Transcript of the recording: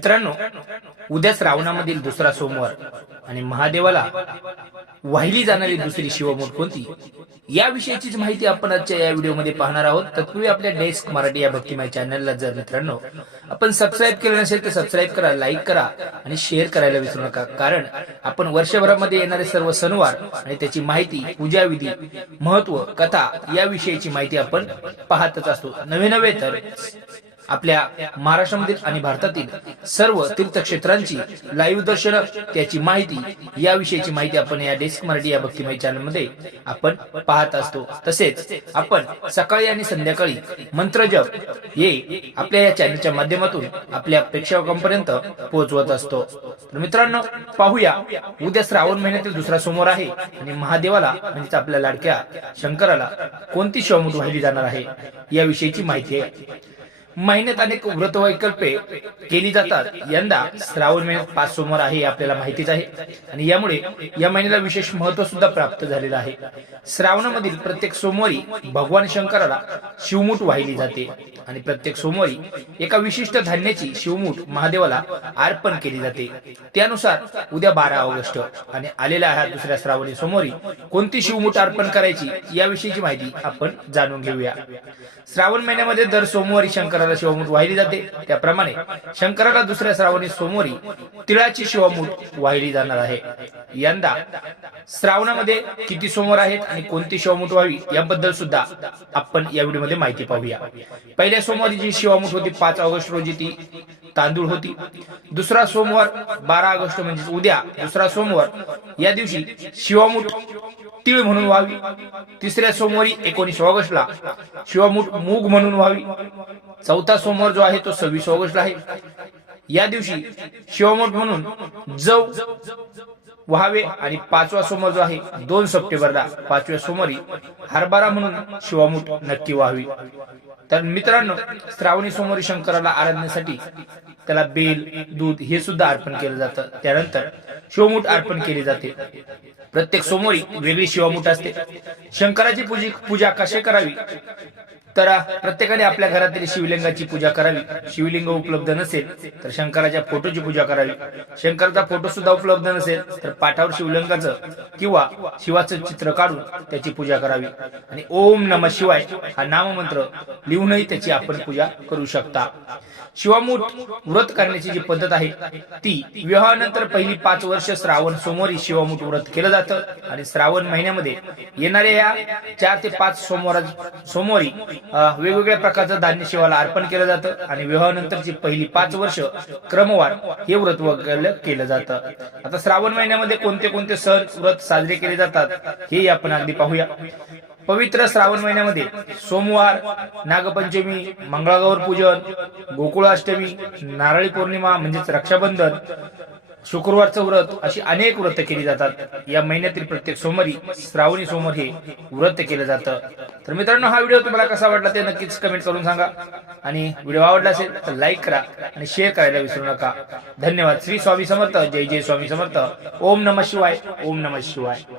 मित्रांनो उद्या श्रावणामधील दुसरा सोमवार आणि महादेवाला वाहिली जाणारी दुसरी शिवमूठ कोणती? याविषयीचीच माहिती आपण आजच्या या व्हिडिओमध्ये पाहणार आहोत. तत्पूर्वी आपल्या डेस्क मराठी या भक्तिमय चॅनलला जर मित्रांनो आपण सबस्क्राईब केलं नसेल तर सबस्क्राईब करा लाईक करा आणि शेअर करायला विसरू नका. कारण आपण वर्षभरामध्ये येणारे सर्व सणवार आणि त्याची माहिती पूजाविधी महत्त्व कथा याविषयीची माहिती आपण पाहतच असतो. नवे नव्हे तर आपल्या महाराष्ट्रामधील आणि भारतातील सर्व तीर्थक्षेत्रांची लाईव्ह दर्शन त्याची माहिती याविषयीची माहिती आपण या डेस्क मराठी या भक्तिमय चॅनलमध्ये आपण पाहत असतो. तसेच आपण सकाळी आणि संध्याकाळी मंत्रजप हे आपल्या या चॅनलच्या माध्यमातून आपल्या प्रेक्षकांपर्यंत पोहोचवत असतो. तर मित्रांनो पाहूया. उद्या श्रावण महिन्यातील दुसरा सोमवार आहे आणि महादेवाला म्हणजेच आपल्या लाडक्या शंकराला कोणती शिवमूत वाहिली जाणार आहे याविषयीची माहिती आहे. महिन्यात अनेक व्रत वैकल्पे केली जातात. यंदा श्रावण महिन्यात पाच सोमवार आहे आपल्याला माहितीच आहे. आणि यामुळे या महिन्याला विशेष महत्त्व सुद्धा प्राप्त झालेलं आहे. श्रावणामधील प्रत्येक सोमवारी भगवान शंकराला शिवमूठ वाहिली जाते. आणि प्रत्येक सोमवारी एका विशिष्ट धान्याची शिवमूठ महादेवाला अर्पण केली जाते. त्यानुसार उद्या बारा ऑगस्ट आणि आलेल्या ह्या दुसऱ्या श्रावणी सोमवारी कोणती शिवमूठ अर्पण करायची याविषयीची माहिती आपण जाणून घेऊया. श्रावण महिन्यामध्ये दर सोमवारी शंकराला शिवामूठ वाहिली जाते. त्याप्रमाणे शंकराला दुसऱ्या श्रावणी सोमवारी तिळाची शिवामूठ वाहिली जाणार आहे. यंदा श्रावणामध्ये किती सोमवार आहेत आणि कोणती शिवामूठ व्हावी याबद्दल सुद्धा आपण या व्हिडिओमध्ये माहिती पाहूया. पहिल्या सोमवारी जी शिवमूठ होती पाच ऑगस्ट रोजी ती तांदूळ होती. दुसरा सोमवार बारा ऑगस्ट म्हणजे उद्या दुसरा सोमवार या दिवशी शिवमूठ तीळ म्हणून व्हावी. तिसऱ्या सोमवारी एकोणीस ऑगस्टला शिवमूठ मूग म्हणून व्हावी. चौथा सोमवार जो आहे तो सव्वीस ऑगस्टला आहे. या दिवशी शिवमूठ म्हणून जव व्हावे आणि पाचवा सोमवार जो आहे दोन सप्टेंबरला पाचव्या सोमवारी हरभरा म्हणून शिवामूठ नक्की व्हावी. तर मित्रांनो श्रावणी सोमवारी शंकराला आराधण्यासाठी त्याला बेल दूध हे सुद्धा अर्पण केलं जातं. त्यानंतर शिवमूठ अर्पण केली जाते. प्रत्येक सोमवारी वेगळी शिवामूठ असते. शंकराची पूजी पूजा कशी करावी? तर प्रत्येकाने आपल्या घरातील शिवलिंगाची पूजा करावी. शिवलिंग उपलब्ध नसेल तर शंकराच्या फोटोची पूजा करावी. शंकराचा फोटो सुद्धा उपलब्ध नसेल तर पाठावर शिवलिंगाचं किंवा शिवाचं चित्र काढून त्याची पूजा करावी. आणि ओम नम शिवाय हा नाममंत्र लिहूनही त्याची आपण पूजा करू शकता. शिवामूठ व्रत करण्याची जी पद्धत आहे ती विवाहानंतर पहिली पाच वर्ष श्रावण सोमवारी शिवामूठ व्रत केलं जातं. आणि श्रावण महिन्यामध्ये येणाऱ्या या चार ते पाच सोमवार सोमवारी वेगवेगळ्या प्रकारचं धान्य शिवाला अर्पण केलं जातं आणि विवाहानंतरची पहिली पाच वर्ष क्रमवार हे व्रत वगैरे केलं जातं. आता श्रावण महिन्यामध्ये कोणते कोणते सण व्रत साजरे केले जातात हे आपण अगदी पाहूया. पवित्र श्रावण महिन्यामध्ये सोमवार नागपंचमी मंगळागौर पूजन गोकुळाष्टमी नारळी पौर्णिमा म्हणजेच रक्षाबंधन शुक्रवारचं व्रत अशी अनेक व्रत केली जातात. या महिन्यातील प्रत्येक सोमवारी श्रावणी सोमवार हे व्रत केलं जातं. तर मित्रांनो हा व्हिडिओ तुम्हाला कसा वाटला ते नक्कीच कमेंट करून सांगा. आणि व्हिडिओ आवडला असेल तर लाईक करा आणि शेअर करायला विसरू नका. धन्यवाद. श्री स्वामी समर्थ. जय जय स्वामी समर्थ. ओम नम शिवाय. ओम नम शिवाय.